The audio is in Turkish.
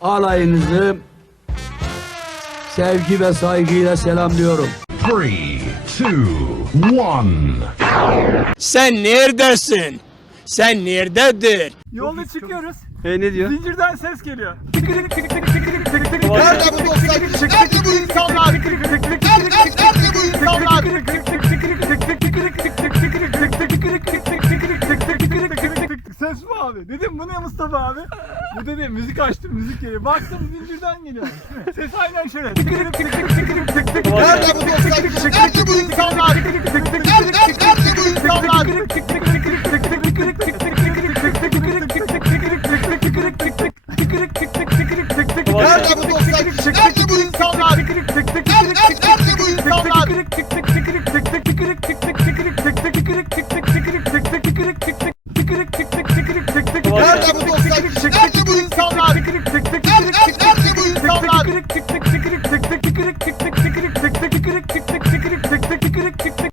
alayınızı sevgi ve saygıyla selamlıyorum. Three, two, one. Sen neredesin? Sen nerededir? Yolda çıkıyoruz. E ne diyor? Zincirden ses geliyor. Nerede bu dostlar? Nerede bu insanlar? Nerede bu insanlar? Ses bu abi. Dedim bu ne Mustafa abi? Bu dedi müzik açtım müzik geliyor. Baktım zincirden geliyor. Ses aynen şöyle. Nerede bu dostlar? Nerede bu insanlar? Nerede, bu insanlar? Nerede bu dostlar? Nerede bu insanlar? Nerede, nerede bu insanlar? Nerede bu dostlar? Nerede insanlar?